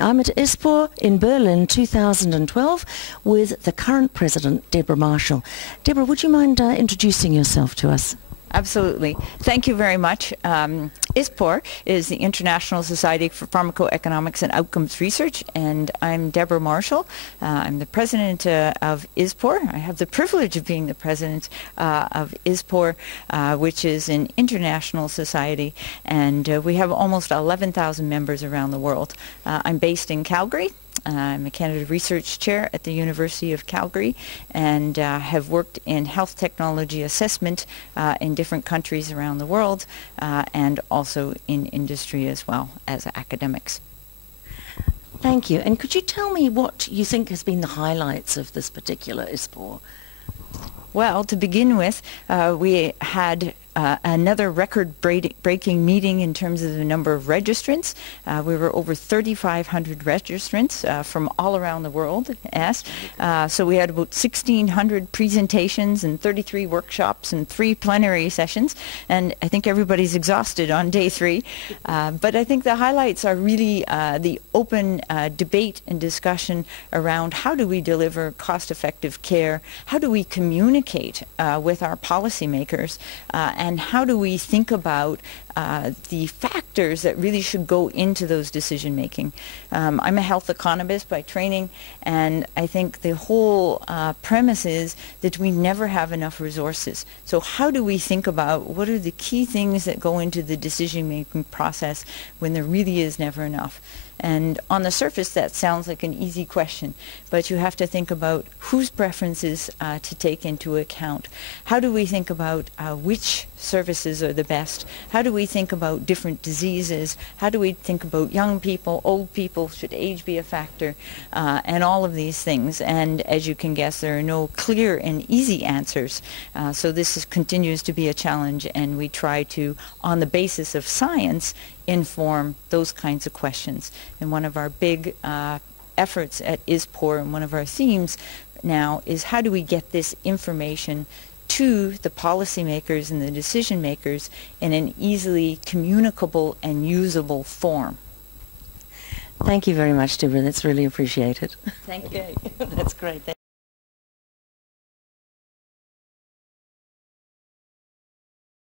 I'm at ISPOR in Berlin 2012 with the current president, Deborah Marshall. Deborah, would you mind introducing yourself to us? Absolutely. Thank you very much. ISPOR is the International Society for Pharmacoeconomics and Outcomes Research, and I'm Deborah Marshall. I'm the president of ISPOR. I have the privilege of being the president of ISPOR, which is an international society, and we have almost 11,000 members around the world. I'm based in Calgary. I'm a Canada Research Chair at the University of Calgary and have worked in health technology assessment in different countries around the world and also in industry as well as academics. Thank you. And could you tell me what you think has been the highlights of this particular ISPOR? Well, to begin with, we had another record-breaking meeting in terms of the number of registrants. We were over 3,500 registrants from all around the world. Yes. So we had about 1,600 presentations and 33 workshops and 3 plenary sessions. And I think everybody's exhausted on day 3. But I think the highlights are really the open debate and discussion around how do we deliver cost-effective care, how do we communicate with our policymakers, and how do we think about the factors that really should go into those decision making. I'm a health economist by training, and I think the whole premise is that we never have enough resources. So how do we think about what are the key things that go into the decision making process when there really is never enough? And on the surface, that sounds like an easy question, but you have to think about whose preferences to take into account. How do we think about which services are the best? How do we think about different diseases? How do we think about young people, old people? Should age be a factor? And all of these things. And as you can guess, there are no clear and easy answers. So this continues to be a challenge, and we try to, on the basis of science, inform those kinds of questions. And one of our big efforts at ISPOR, and one of our themes now, is how do we get this information to the policymakers and the decision makers in an easily communicable and usable form. Thank you very much, Deborah. That's really appreciated. Thank you. That's great.